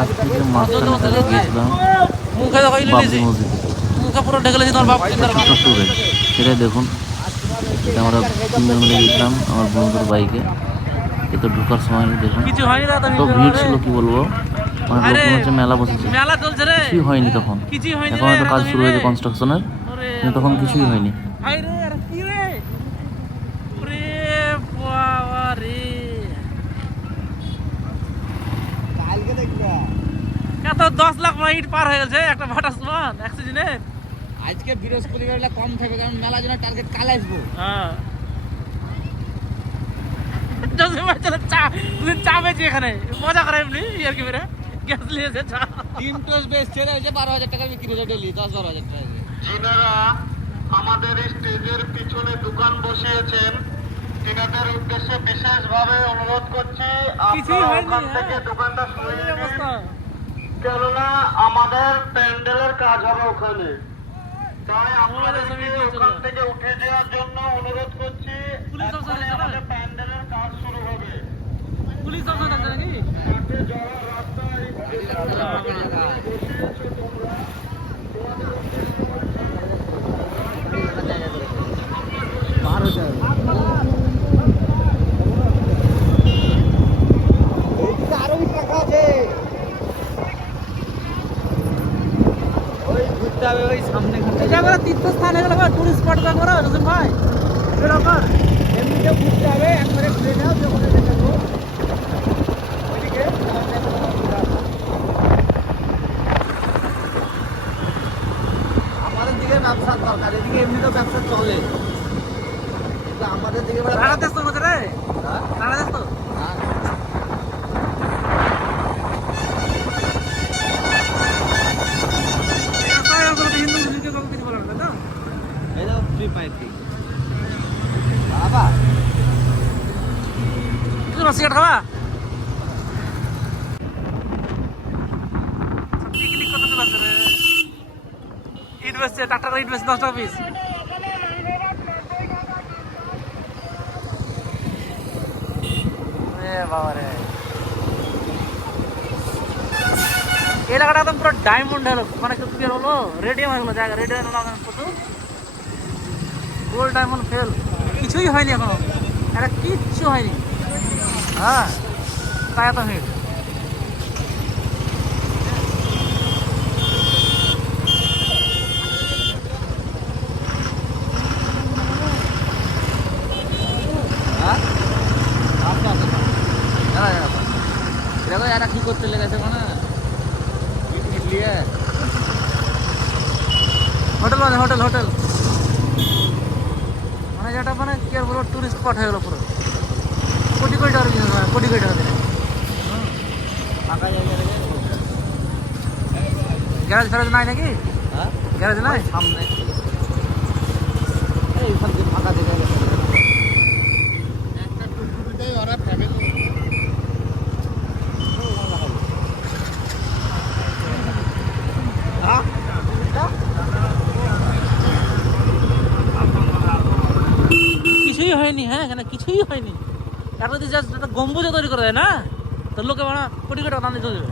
আজ থেকে মাঝখানে গিয়েছিলাম বাবরি মসজিদে শ্বশুরে। সেটাই দেখুন, এটা আমরা 3 জন মিলে গেছিলাম আমার বন্ধুর বাইকে। এ তো ঢোকার সময় দেখুন তো ভিড় ছিল, কি বলবো, মানে লোক মনে হচ্ছে মেলা বসেছে। কিছুই হয়নি তখন, এখন হয়তো কাজ শুরু হয়েছে কনস্ট্রাকশনের, কিন্তু তখন কিছুই হয়নি। এত 10 লাখ ইট পার হয়ে গেছে একটা ভাটার সমান অক্সিজেনে। আজকে বৃহস্পতিবার কম থাকবে, কারণ মেলা জন্য টার্গেট কাল আসবো। হ্যাঁ চা বেচি এখানে মজা করে এমনি আর কি মেরে গ্যাস নিয়েছে চা। ডিম টোস্ট বেচছে রে, 12,000 টাকা বিক্রি হচ্ছে ডেইলি, 10-12,000 টাকা। যিনারা আমাদের স্টেজের পিছনে দোকান বসিয়েছেন তিনাদের উদ্দেশ্যে বিশেষভাবে অনুরোধ করছি আপনারা ওখান থেকে দোকানটা সরিয়ে দিন, কেননা আমাদের প্যান্ডেলের কাজ হবে ওখানে। তাই আপনাদেরকে ওখান থেকে উঠে যাওয়ার জন্য অনুরোধ করছি। এখনই আমাদের প্যান্ডেলের কাজ শুরু হবে। পুলিশ অফিসার আছে নাকি? মাঠে যাওয়ার রাস্তায় বসিয়েছো তোমরা, তোমাদের আরো টাকা আছে, ওই ঘুরতে হবে ওই সামনে। এটা আমরা তীর্থস্থান হয়ে গেল, টুরিস্ট স্পট আমরা রসুন ভাই সেরকম এমনিতেও ঘুরতে হবে, একবারে ঘুরে যাও যখন দেখাবো ওইদিকে। আমাদের দিকে ব্যবসার দরকার, এদিকে এমনিতেও ব্যবসা চলে, কিন্তু আমাদের দিকে রানা দেশ তো মধ্যে রে, রানা দেশ তো হিন্দু মুসলিমকে কাউকে কিছু বলার না। এটা ফ্রি পাইপি বাবা, তুই সিগারেট খাবা? পিকনিক করতে চলে আসছে রে। ইট বেচছে, টাটা ইট বেচছে 10 টাকা পিস। বাবা রে, এলাকাটা একদম পুরো ডায়মন্ড হলো, মানে কি হলো, রেডিয়াম হয়ে গেলো জায়গা, রেডিয়াম হলো প্রচুর গোল্ড ডায়মন্ড ফেল, কিছুই হয়নি এখনো, এটা কিচ্ছু হয়নি। হ্যাঁ তাই এত ভিড়। দেখো এরা কি করতে লেগেছে, মানে হোটেল মানে হোটেল হোটেল মানে যেটা মানে কি আর বলবো, টুরিস্ট স্পট হয়ে গেলো পুরো। কোটি কোটি টাকা কোটি কোটি টাকা দিলে ফাঁকা জায়গা রেখে গ্যারেজ ফ্যারেজ নাই নাকি? হ্যাঁ গ্যারেজ নাই সামনে এইখান থেকে ফাঁকা জায়গা রেখে একটা টুকটুকিতেই ওরা ফ্যামিলি। কিছুই হয়নি। হ্যাঁ এখানে কিছুই হয়নি, একটা যদি জাস্ট একটা গম্বুজ তৈরি করে দেয় না, তো লোকে মানে কোটি কোটি টাকা দাম দিতে দেবে।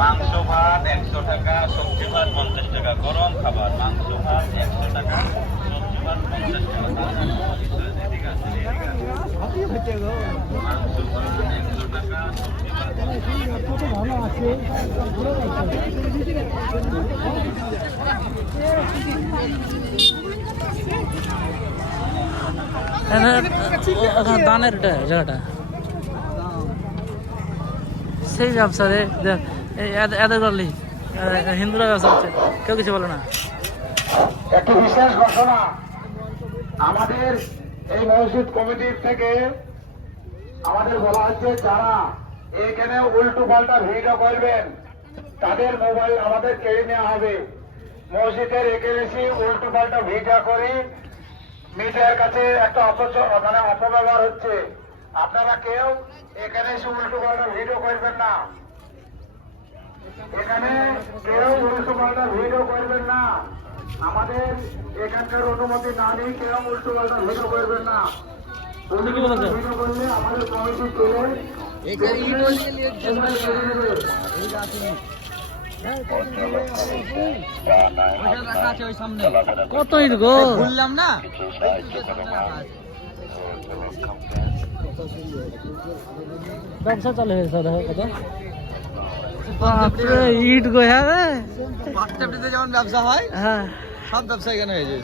মাংস ভাত 100 টাকা, সবজি ভাত 50 টাকা, গরম খাবার মাংস ভাত 100 টাকা, সবজি ভাত 50 টাকা। এদিকে আছে, এদিকে আছে। মাংস ভাত 100 টাকা, সবজি ভাত কত ভালো আছে। দানের জায়গাটা সেই ব্যবসা রে, এদের করলি হিন্দুরা ব্যবসা হচ্ছে, কেউ কিছু বলে না। একটি বিশেষ ঘোষণা, আমাদের এই মসজিদ কমিটির থেকে আমাদের বলা হচ্ছে, যারা এখানে উল্টো পাল্টা ভিডিও করবেন তাদের মোবাইল আমাদের কেড়ে নেওয়া হবে। মসজিদের এখানে এসে উল্টো পাল্টা ভিডিও করে মিডিয়ার কাছে একটা অপব্যবহার হচ্ছে। আপনারা কেউ এখানে এসে উল্টো পাল্টা ভিডিও করবেন না, এখানে কেউ উল্টো পাল্টা ভিডিও করবেন না। আমাদের এখানকার অনুমতি না নিয়ে কেউ উল্টো পাল্টা ভিডিও করবেন না। ভিডিও করলে আমাদের কমিটি কত ইট গো বললাম না ব্যবসা চালু হয়েছে দেখো কত বাপরে ইট গো হ্যাঁ যেমন ব্যবসা হয় হ্যাঁ সব ব্যবসা এখানে হয়ে যায়